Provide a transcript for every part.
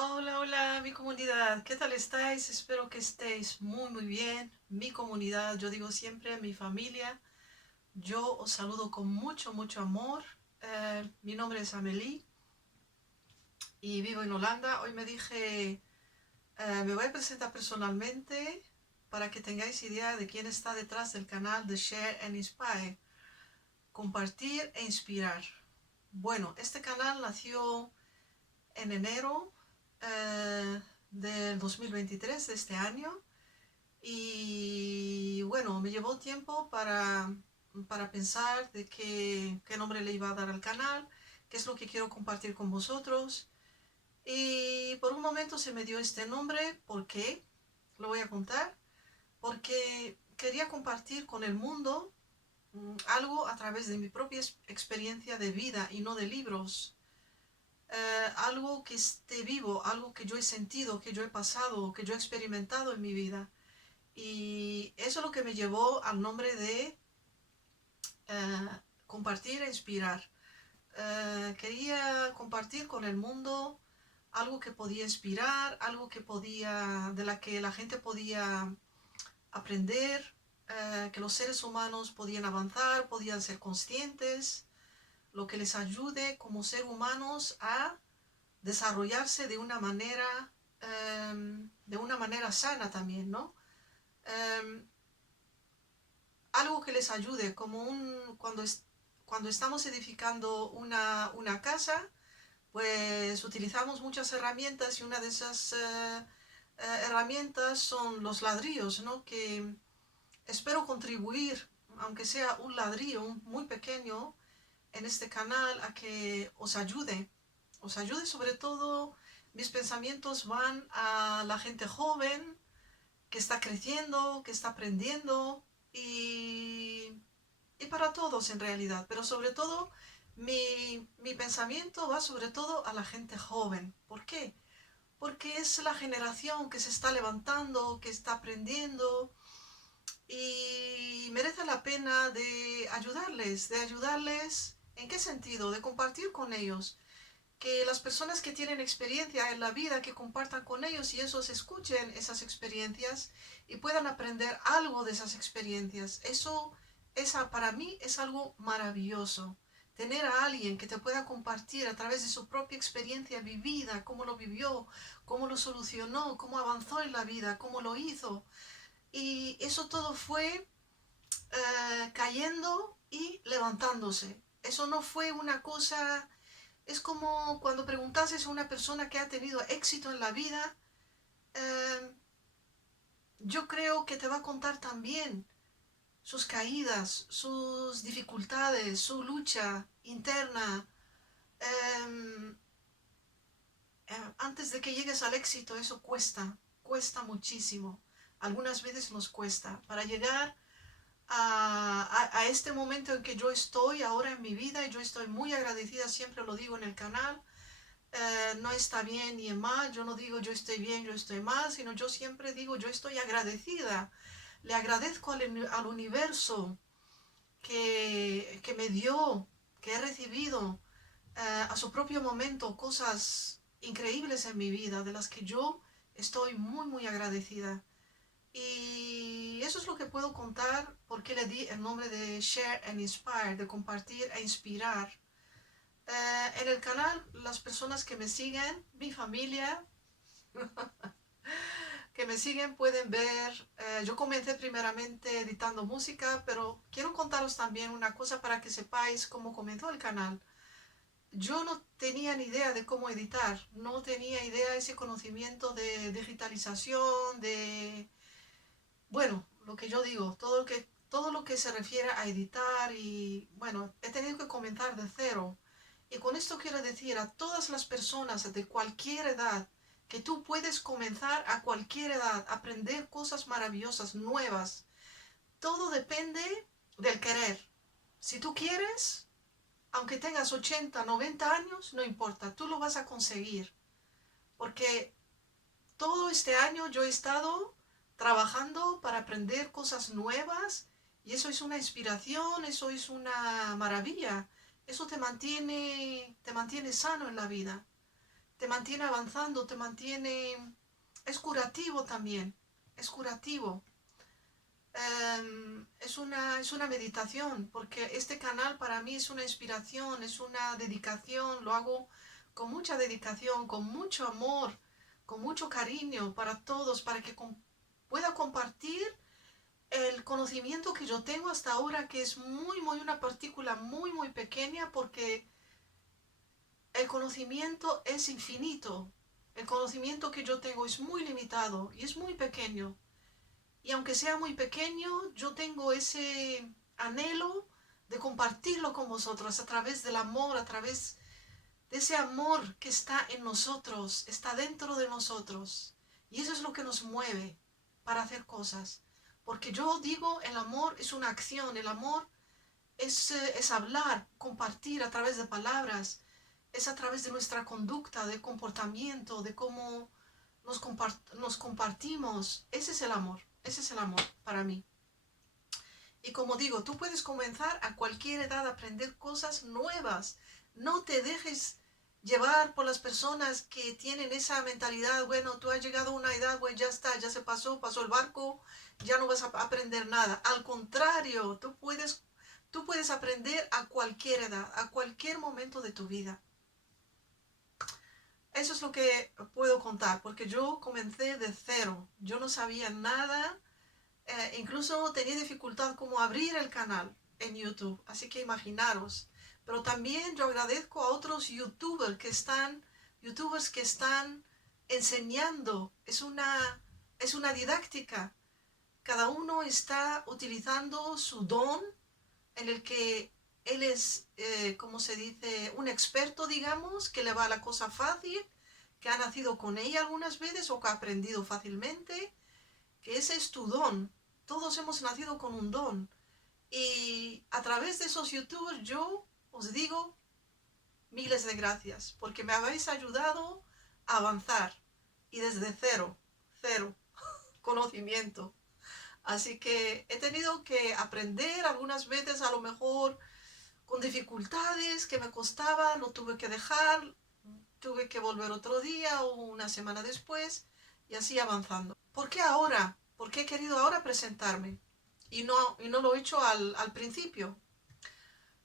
Hola, hola, mi comunidad. ¿Qué tal estáis? Espero que estéis muy bien. Mi comunidad, yo digo siempre, mi familia. Yo os saludo con mucho amor. Mi nombre es Amelie y vivo en Holanda. Hoy me dije, me voy a presentar personalmente para que tengáis idea de quién está detrás del canal de Share and Inspire. Compartir e inspirar. Bueno, este canal nació en enero del 2023 de este año. Y bueno, me llevó tiempo para pensar de qué nombre le iba a dar al canal, qué es lo que quiero compartir con vosotros. Y por un momento se me dio este nombre. ¿Por qué? Lo voy a contar. Porque quería compartir con el mundo algo a través de mi propia experiencia de vida y no de libros. Algo que esté vivo, algo que yo he sentido, que yo he pasado, que yo he experimentado en mi vida. Y eso es lo que me llevó al nombre de eh, compartir e inspirar. Quería compartir con el mundo algo que podía inspirar, algo que podía, de la que la gente podía aprender, que los seres humanos podían avanzar, podían ser conscientes, lo que les ayude como ser humanos a desarrollarse de una manera sana también, ¿no? Um, Algo que les ayude, como cuando estamos edificando una casa, pues utilizamos muchas herramientas y una de esas herramientas son los ladrillos, ¿no? Que espero contribuir, aunque sea un ladrillo muy pequeño, en este canal a que os ayude sobre todo. Mis pensamientos van a la gente joven que está creciendo, que está aprendiendo y para todos en realidad, pero sobre todo mi pensamiento va sobre todo a la gente joven. ¿Por qué? Porque es la generación que se está levantando, que está aprendiendo y merece la pena de ayudarles, ¿en qué sentido? De compartir con ellos, que las personas que tienen experiencia en la vida, que compartan con ellos y esos escuchen esas experiencias y puedan aprender algo de esas experiencias. Eso para mí es algo maravilloso. Tener a alguien que te pueda compartir a través de su propia experiencia vivida, cómo lo vivió, cómo lo solucionó, cómo avanzó en la vida, cómo lo hizo. Y eso todo fue cayendo y levantándose. Eso no fue una cosa. Es como cuando preguntases a una persona que ha tenido éxito en la vida, eh, yo creo que te va a contar también sus caídas, sus dificultades, su lucha interna. Eh, Antes de que llegues al éxito, eso cuesta muchísimo. Algunas veces nos cuesta. Para llegar a este momento en que yo estoy ahora en mi vida, y yo estoy muy agradecida, siempre lo digo en el canal, no está bien ni en mal, yo no digo yo estoy bien, yo estoy mal, sino yo siempre digo yo estoy agradecida. Le agradezco al universo que me dio, que he recibido a su propio momento cosas increíbles en mi vida, de las que yo estoy muy agradecida. Y eso es lo que puedo contar, porque le di el nombre de Share and Inspire, de compartir e inspirar. En el canal, las personas que me siguen, mi familia, que me siguen pueden ver, yo comencé primeramente editando música, pero quiero contaros también una cosa para que sepáis cómo comenzó el canal. Yo no tenía ni idea de cómo editar, no tenía idea ese conocimiento de digitalización, bueno, lo que yo digo, todo lo que se refiere a editar y, bueno, he tenido que comenzar de cero. Y con esto quiero decir a todas las personas de cualquier edad que tú puedes comenzar a cualquier edad, aprender cosas maravillosas, nuevas. Todo depende del querer. Si tú quieres, aunque tengas 80, 90 años, no importa, tú lo vas a conseguir. Porque todo este año yo he estado trabajando para aprender cosas nuevas y eso es una inspiración, eso es una maravilla. Eso te mantiene sano en la vida. te mantiene avanzando, te mantiene, es curativo también, es curativo. Es una meditación, porque este canal para mí es una inspiración, es una dedicación, lo hago con mucha dedicación, con mucho amor, con mucho cariño para todos, para que pueda compartir el conocimiento que yo tengo hasta ahora, que es una partícula muy pequeña, porque el conocimiento es infinito. El conocimiento que yo tengo es muy limitado y es muy pequeño. Y aunque sea muy pequeño, yo tengo ese anhelo de compartirlo con vosotros a través del amor, a través de ese amor que está en nosotros, está dentro de nosotros. Y eso es lo que nos mueve para hacer cosas. Porque yo digo, el amor es una acción, el amor es hablar, compartir a través de palabras, es a través de nuestra conducta, de comportamiento, de cómo nos compartimos. Ese es el amor para mí. Y como digo, tú puedes comenzar a cualquier edad a aprender cosas nuevas. No te dejes llevar por las personas que tienen esa mentalidad, bueno, tú has llegado a una edad, pues ya está, ya se pasó, pasó el barco, ya no vas a aprender nada. Al contrario, tú puedes aprender a cualquier edad, a cualquier momento de tu vida. Eso es lo que puedo contar, porque yo comencé de cero. Yo no sabía nada. Incluso tenía dificultad como abrir el canal en YouTube, así que imaginaros. Pero también yo agradezco a otros youtubers que están enseñando. Es una didáctica. Cada uno está utilizando su don en el que él es, como se dice, un experto, digamos, que le va la cosa fácil, que ha nacido con ella algunas veces o que ha aprendido fácilmente, que ese es tu don. Todos hemos nacido con un don. Y a través de esos youtubers yo os digo miles de gracias, porque me habéis ayudado a avanzar. Y desde cero conocimiento. Así que he tenido que aprender algunas veces, a lo mejor con dificultades que me costaba, lo tuve que dejar, tuve que volver otro día o una semana después y así avanzando. ¿Por qué ahora? ¿Por qué he querido ahora presentarme? Y no lo he hecho al principio.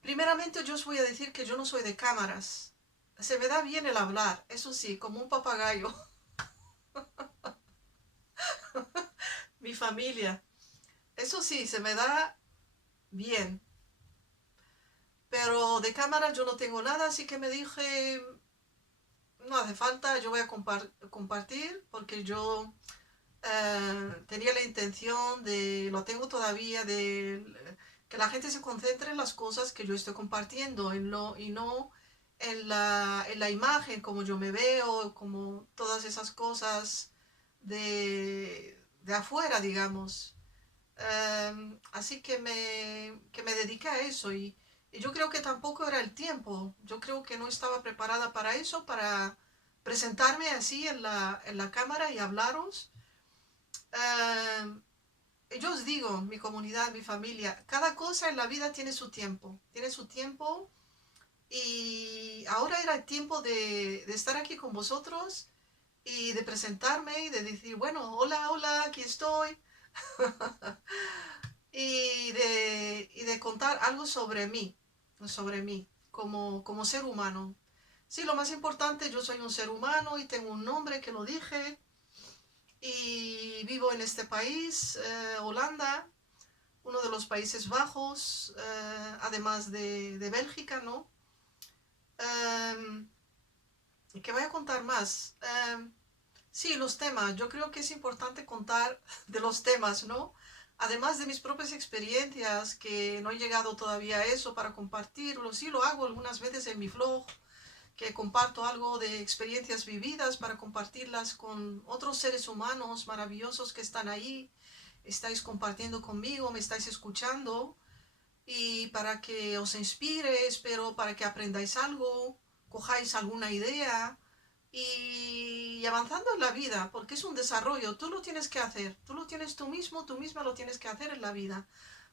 Primeramente yo os voy a decir que yo no soy de cámaras. Se me da bien el hablar, eso sí, como un papagayo. Mi familia. Eso sí, se me da bien. Pero de cámara yo no tengo nada, así que me dije, no hace falta, yo voy a compartir porque yo tenía la intención de, lo tengo todavía, de que la gente se concentre en las cosas que yo estoy compartiendo y no en la imagen, como yo me veo, como todas esas cosas de afuera, digamos. Así que me dediqué a eso y yo creo que tampoco era el tiempo. Yo creo que no estaba preparada para eso, para presentarme así en la cámara y hablaros. Yo os digo, mi comunidad, mi familia, cada cosa en la vida tiene su tiempo y ahora era el tiempo de estar aquí con vosotros y de presentarme y de decir, bueno, hola, hola, aquí estoy y de contar algo sobre mí como ser humano. Sí, lo más importante, yo soy un ser humano y tengo un nombre que lo dije y vivo en este país, Holanda, uno de los Países Bajos, además de Bélgica, ¿no? ¿Y qué voy a contar más? Sí, los temas. Yo creo que es importante contar de los temas, ¿no? Además de mis propias experiencias, que no he llegado todavía a eso para compartirlo. Sí, lo hago algunas veces en mi blog, que comparto algo de experiencias vividas para compartirlas con otros seres humanos maravillosos que están ahí. Estáis compartiendo conmigo, me estáis escuchando y para que os inspire, espero para que aprendáis algo, cojáis alguna idea y avanzando en la vida, porque es un desarrollo, tú lo tienes que hacer, tú lo tienes tú mismo, tú misma lo tienes que hacer en la vida.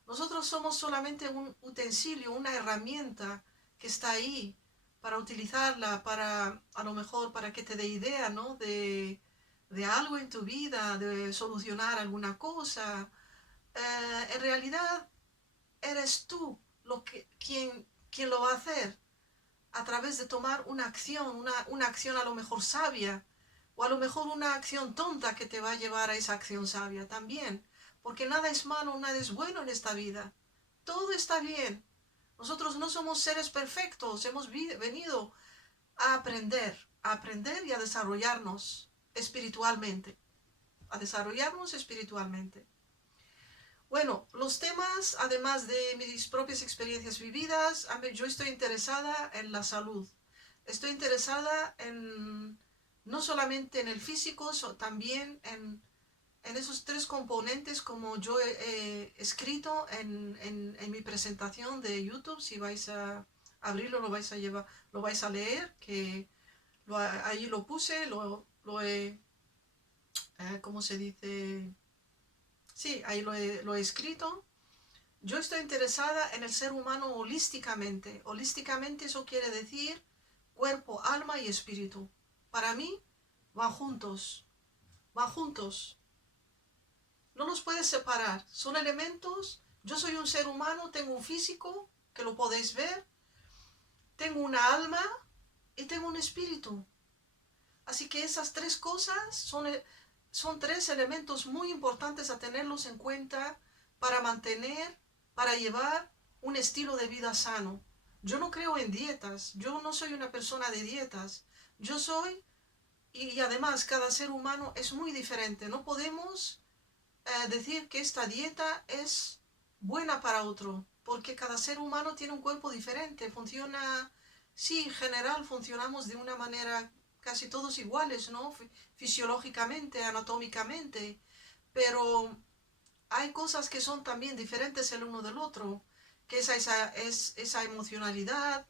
Nosotros somos solamente un utensilio, una herramienta que está ahí para utilizarla, para, a lo mejor, para que te dé idea, ¿no? De algo en tu vida, de solucionar alguna cosa. En realidad, eres tú quien lo va a hacer a través de tomar una acción a lo mejor sabia, o a lo mejor una acción tonta que te va a llevar a esa acción sabia también, porque nada es malo, nada es bueno en esta vida, todo está bien. Nosotros no somos seres perfectos, hemos venido a aprender y a desarrollarnos espiritualmente, a desarrollarnos espiritualmente. Bueno, los temas, además de mis propias experiencias vividas, yo estoy interesada en la salud. Estoy interesada en no solamente en el físico, también en esos tres componentes como yo he escrito en mi presentación de YouTube. Si vais a abrirlo, lo vais a leer, que ahí lo puse, lo he, ¿cómo se dice? Sí, ahí lo he escrito. Yo estoy interesada en el ser humano holísticamente. Holísticamente eso quiere decir cuerpo, alma y espíritu. Para mí van juntos, van juntos. No los puedes separar. Son elementos. Yo soy un ser humano, tengo un físico, que lo podéis ver. Tengo una alma y tengo un espíritu. Así que esas tres cosas son tres elementos muy importantes a tenerlos en cuenta para mantener, para llevar un estilo de vida sano. Yo no creo en dietas, yo no soy una persona de dietas. Yo soy, y además cada ser humano es muy diferente. No podemos decir que esta dieta es buena para otro, porque cada ser humano tiene un cuerpo diferente, funciona, sí, en general funcionamos de una manera casi todos iguales, ¿no? Fisiológicamente, anatómicamente, pero hay cosas que son también diferentes el uno del otro, que es esa emocionalidad,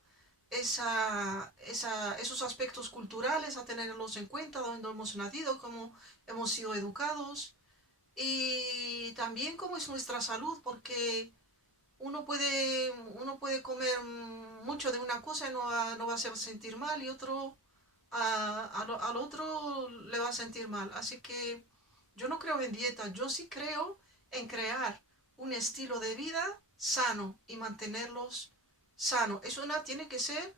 esos aspectos culturales a tenerlos en cuenta, donde hemos nacido, cómo hemos sido educados, y también cómo es nuestra salud, porque uno puede comer mucho de una cosa y no va a hacer sentir mal, y al otro le va a sentir mal. Así que yo no creo en dieta, yo sí creo en crear un estilo de vida sano y mantenerlos sano. Tiene que ser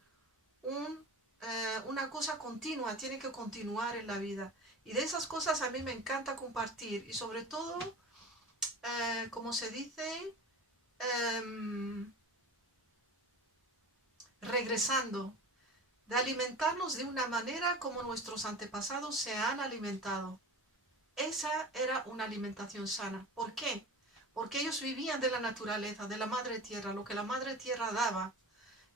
una cosa continua, tiene que continuar en la vida. Y de esas cosas a mí me encanta compartir, y sobre todo, como se dice, em, regresando, de alimentarnos de una manera como nuestros antepasados se han alimentado. Esa era una alimentación sana. ¿Por qué? Porque ellos vivían de la naturaleza, de la madre tierra, lo que la madre tierra daba.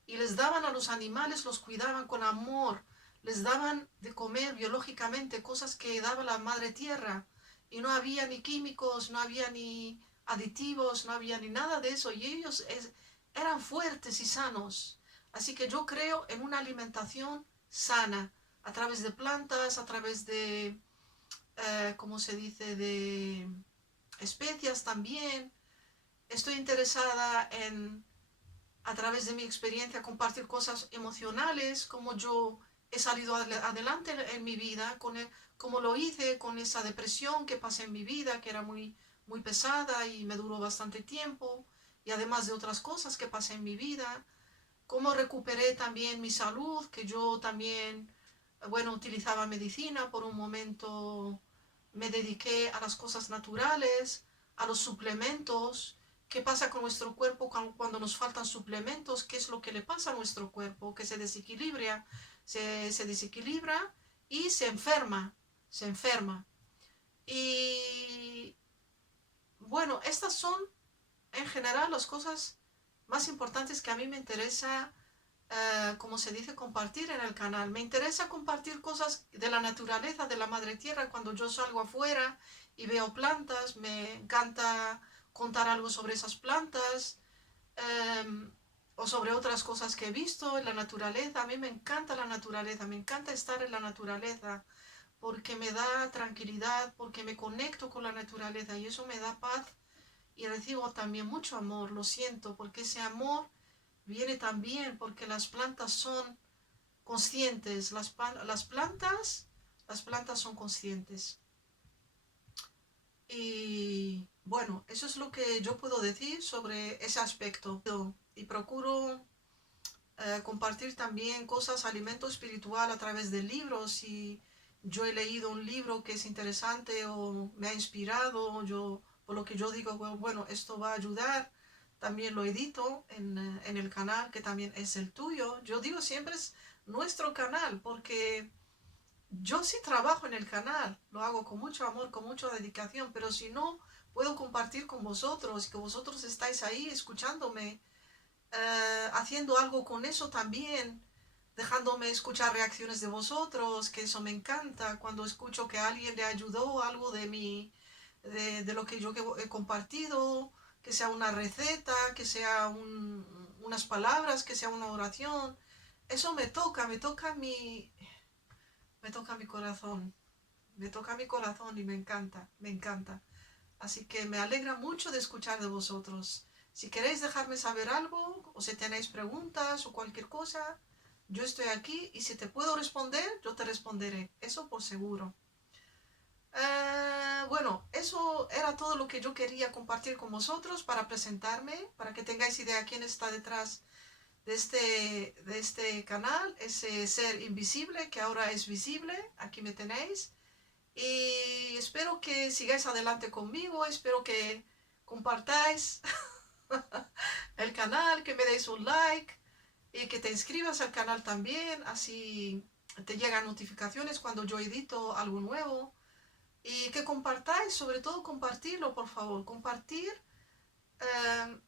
Y les daban a los animales, los cuidaban con amor, les daban de comer biológicamente cosas que daba la madre tierra. Y no había ni químicos, no había ni aditivos, no había ni nada de eso. Y ellos eran fuertes y sanos. Así que yo creo en una alimentación sana, a través de plantas, a través de, ¿cómo se dice?, de especias también. Estoy interesada en, a través de mi experiencia, compartir cosas emocionales, como yo he salido adelante en mi vida, como lo hice con esa depresión que pasé en mi vida, que era muy pesada y me duró bastante tiempo, y además de otras cosas que pasé en mi vida, cómo recuperé también mi salud, que yo también, bueno, utilizaba medicina, por un momento me dediqué a las cosas naturales, a los suplementos. ¿Qué pasa con nuestro cuerpo cuando nos faltan suplementos? ¿Qué es lo que le pasa a nuestro cuerpo? Que se desequilibra y se enferma. Y bueno, estas son en general las cosas más importantes que a mí me interesa, como se dice, compartir en el canal. Me interesa compartir cosas de la naturaleza, de la madre tierra. Cuando yo salgo afuera y veo plantas, me encanta contar algo sobre esas plantas, o sobre otras cosas que he visto en la naturaleza. A mí me encanta la naturaleza, me encanta estar en la naturaleza, porque me da tranquilidad, porque me conecto con la naturaleza, y eso me da paz, y recibo también mucho amor. Lo siento, porque ese amor viene también porque las plantas son conscientes. Las plantas son conscientes. Y bueno, eso es lo que yo puedo decir sobre ese aspecto. Y procuro compartir también cosas, alimento espiritual a través de libros. Si yo he leído un libro que es interesante o me ha inspirado, por lo que yo digo, bueno, esto va a ayudar, también lo edito en el canal que también es el tuyo. Yo digo siempre es nuestro canal porque yo sí trabajo en el canal, lo hago con mucho amor, con mucha dedicación, pero si no puedo compartir con vosotros, que vosotros estáis ahí escuchándome, haciendo algo con eso también, dejándome escuchar reacciones de vosotros, que eso me encanta, cuando escucho que a alguien le ayudó algo de lo que yo he compartido, que sea una receta, que sea unas palabras, que sea una oración, eso me toca mi corazón, me toca mi corazón y me encanta, me encanta. Así que me alegra mucho de escuchar de vosotros. Si queréis dejarme saber algo, o si tenéis preguntas o cualquier cosa, yo estoy aquí y si te puedo responder, yo te responderé. Eso por seguro. Bueno, eso era todo lo que yo quería compartir con vosotros para presentarme, para que tengáis idea quién está detrás de este canal, ese ser invisible que ahora es visible. Aquí me tenéis. Y espero que sigáis adelante conmigo, espero que compartáis el canal, que me deis un like y que te inscribas al canal también, así te llegan notificaciones cuando yo edito algo nuevo. Y que compartáis, sobre todo compartirlo, por favor, compartir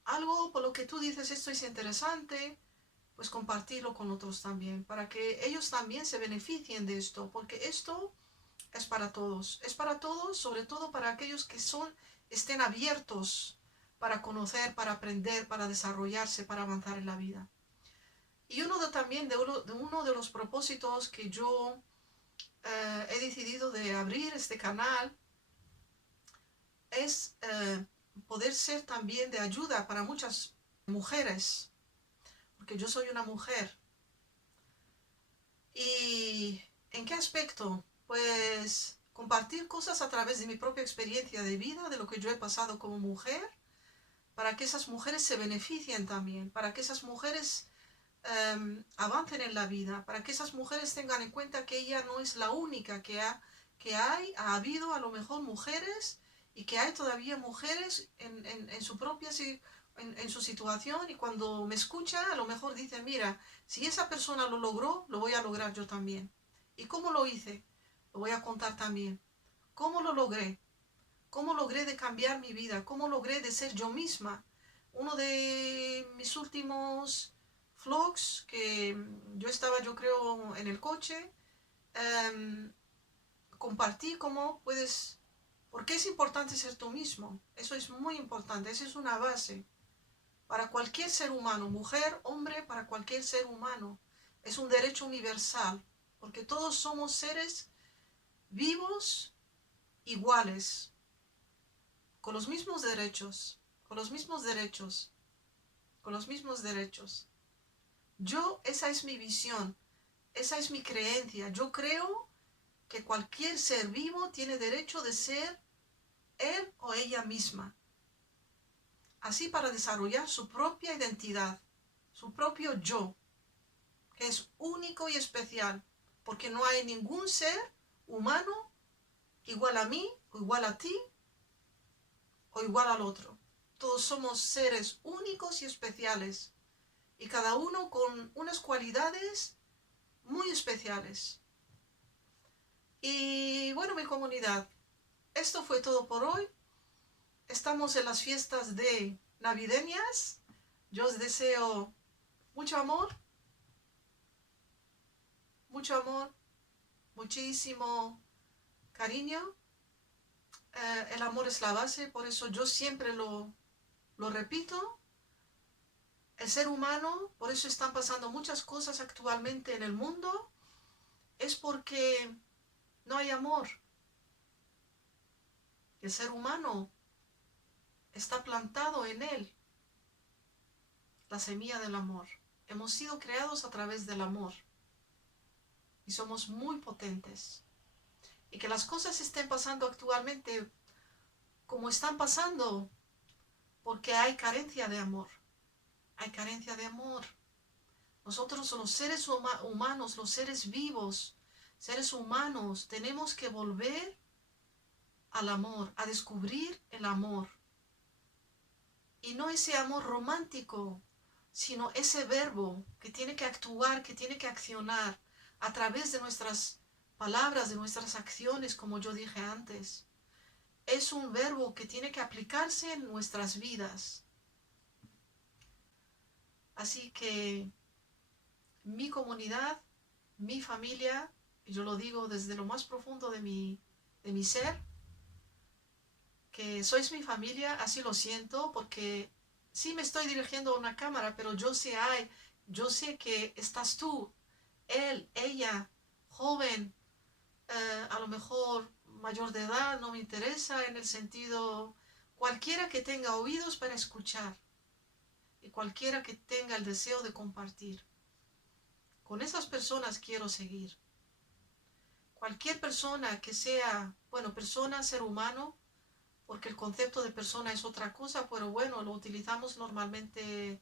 algo por lo que tú dices esto es interesante, pues compartirlo con otros también, para que ellos también se beneficien de esto, porque esto es para todos, sobre todo para aquellos que estén abiertos para conocer, para aprender, para desarrollarse, para avanzar en la vida. Y también de uno de los propósitos que yo he decidido de abrir este canal es poder ser también de ayuda para muchas mujeres, porque yo soy una mujer. ¿Y en qué aspecto? Pues compartir cosas a través de mi propia experiencia de vida, de lo que yo he pasado como mujer, para que esas mujeres se beneficien también, para que esas mujeres avancen en la vida, para que esas mujeres tengan en cuenta que ella no es la única ha habido a lo mejor mujeres y que hay todavía mujeres en su propia en su situación y cuando me escucha a lo mejor dice, mira, si esa persona lo logró, lo voy a lograr yo también. ¿Y cómo lo hice? Lo voy a contar también. ¿Cómo lo logré? ¿Cómo logré de cambiar mi vida? ¿Cómo logré de ser yo misma? Uno de mis últimos vlogs que yo estaba, yo creo, en el coche, em, compartí cómo puedes, porque es importante ser tú mismo. Eso es muy importante, esa es una base para cualquier ser humano, mujer, hombre, para cualquier ser humano. Es un derecho universal, porque todos somos seres vivos, iguales, con los mismos derechos, con los mismos derechos, con los mismos derechos. Esa es mi visión, esa es mi creencia. Yo creo que cualquier ser vivo tiene derecho de ser él o ella misma. Así para desarrollar su propia identidad, su propio yo, que es único y especial, porque no hay ningún ser humano igual a mí, o igual a ti, o igual al otro. Todos somos seres únicos y especiales, y cada uno con unas cualidades muy especiales. Y bueno, mi comunidad, esto fue todo por hoy. Estamos en las fiestas de navideñas. Yo os deseo mucho amor, muchísimo cariño. El amor es la base, por eso yo siempre lo repito. El ser humano, por eso están pasando muchas cosas actualmente en el mundo, es porque no hay amor. El ser humano está plantado en él la semilla del amor. Hemos sido creados a través del amor. y somos muy potentes. Y que las cosas estén pasando actualmente como están pasando, porque hay carencia de amor. Hay carencia de amor. Nosotros los seres humanos, los seres vivos, seres humanos, tenemos que volver al amor, a descubrir el amor. Y no ese amor romántico, sino ese verbo que tiene que actuar, que tiene que accionar a través de nuestras palabras, de nuestras acciones, como yo dije antes. Es un verbo que tiene que aplicarse en nuestras vidas. Así que mi comunidad, mi familia, y yo lo digo desde lo más profundo de mi ser, que sois mi familia, así lo siento, porque sí me estoy dirigiendo a una cámara, pero yo sé que estás tú, él, ella, joven, a lo mejor mayor de edad, no me interesa en el sentido, cualquiera que tenga oídos para escuchar y cualquiera que tenga el deseo de compartir. Con esas personas quiero seguir. Cualquier persona que sea, bueno, persona, ser humano, porque el concepto de persona es otra cosa, pero bueno, lo utilizamos normalmente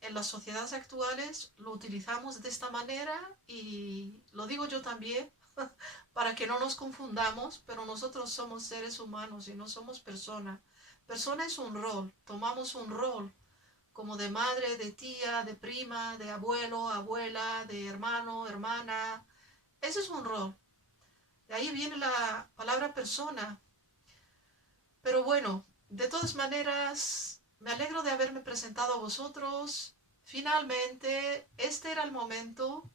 en las sociedades actuales, lo utilizamos de esta manera y lo digo yo también, para que no nos confundamos, pero nosotros somos seres humanos y no somos persona. Persona es un rol, tomamos un rol como de madre, de tía, de prima, de abuelo, abuela, de hermano, hermana. Ese es un rol. De ahí viene la palabra persona. Pero bueno, de todas maneras, me alegro de haberme presentado a vosotros. Finalmente, este era el momento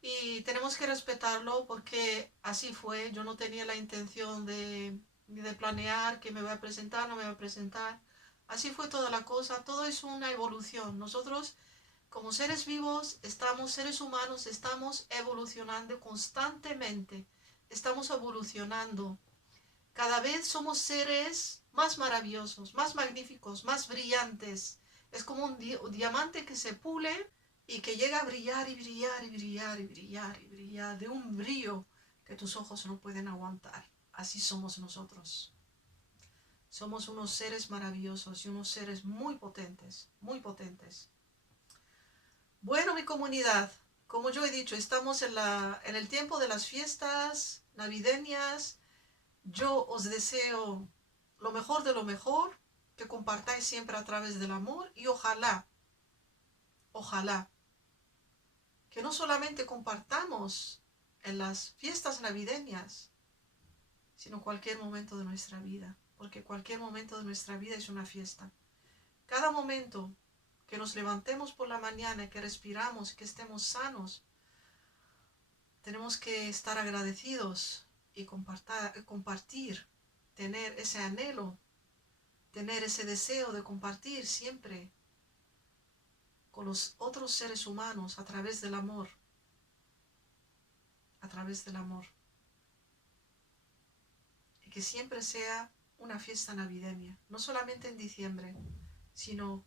y tenemos que respetarlo porque así fue. Yo no tenía la intención de planear que me voy a presentar, no me voy a presentar. Así fue toda la cosa. Todo es una evolución. Nosotros, como seres vivos, seres humanos, estamos evolucionando constantemente. Estamos evolucionando. Cada vez somos seres más maravillosos, más magníficos, más brillantes. Es como un diamante que se pule y que llega a brillar y brillar y brillar y brillar y brillar de un brillo que tus ojos no pueden aguantar. Así somos nosotros. Somos unos seres maravillosos y unos seres muy potentes, muy potentes. Bueno, mi comunidad, como yo he dicho, estamos en el tiempo de las fiestas navideñas. Yo os deseo lo mejor de lo mejor, que compartáis siempre a través del amor y ojalá, que no solamente compartamos en las fiestas navideñas, sino cualquier momento de nuestra vida, porque cualquier momento de nuestra vida es una fiesta. Cada momento que nos levantemos por la mañana, que respiramos, que estemos sanos, tenemos que estar agradecidos y compartir, tener ese anhelo, tener ese deseo de compartir siempre con los otros seres humanos a través del amor, a través del amor. Y que siempre sea una fiesta navideña, no solamente en diciembre, sino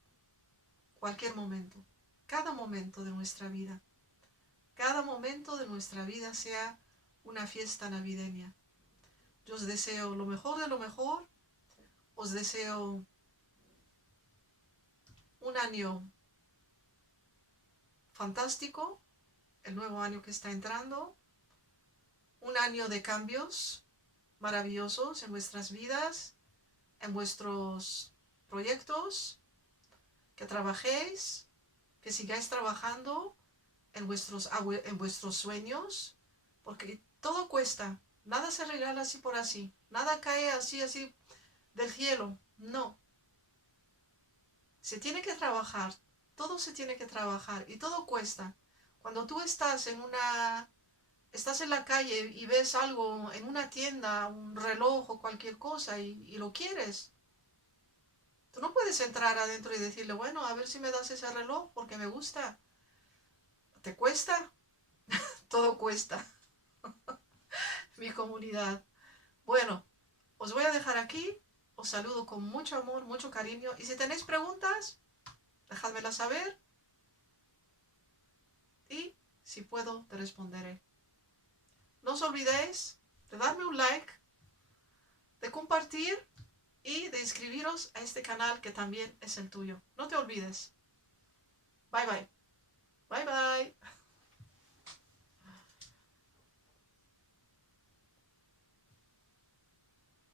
cualquier momento, cada momento de nuestra vida. Cada momento de nuestra vida sea una fiesta navideña. Yo os deseo lo mejor de lo mejor, os deseo un año fantástico, el nuevo año que está entrando, un año de cambios maravillosos en vuestras vidas, en vuestros proyectos, que trabajéis, que sigáis trabajando en vuestros sueños, porque todo cuesta, nada se regala así por así, nada cae así del cielo, no. Se tiene que trabajar, todo se tiene que trabajar y todo cuesta. Cuando tú estás en la calle y ves algo en una tienda, un reloj o cualquier cosa y lo quieres, tú no puedes entrar adentro y decirle, bueno, a ver si me das ese reloj porque me gusta. ¿Te cuesta? Todo cuesta, mi comunidad. Bueno, os voy a dejar aquí. Os saludo con mucho amor, mucho cariño. Y si tenéis preguntas, dejádmelas saber. Y si puedo, te responderé. No os olvidéis de darme un like, de compartir y de inscribiros a este canal que también es el tuyo. No te olvides. Bye bye. Bye bye.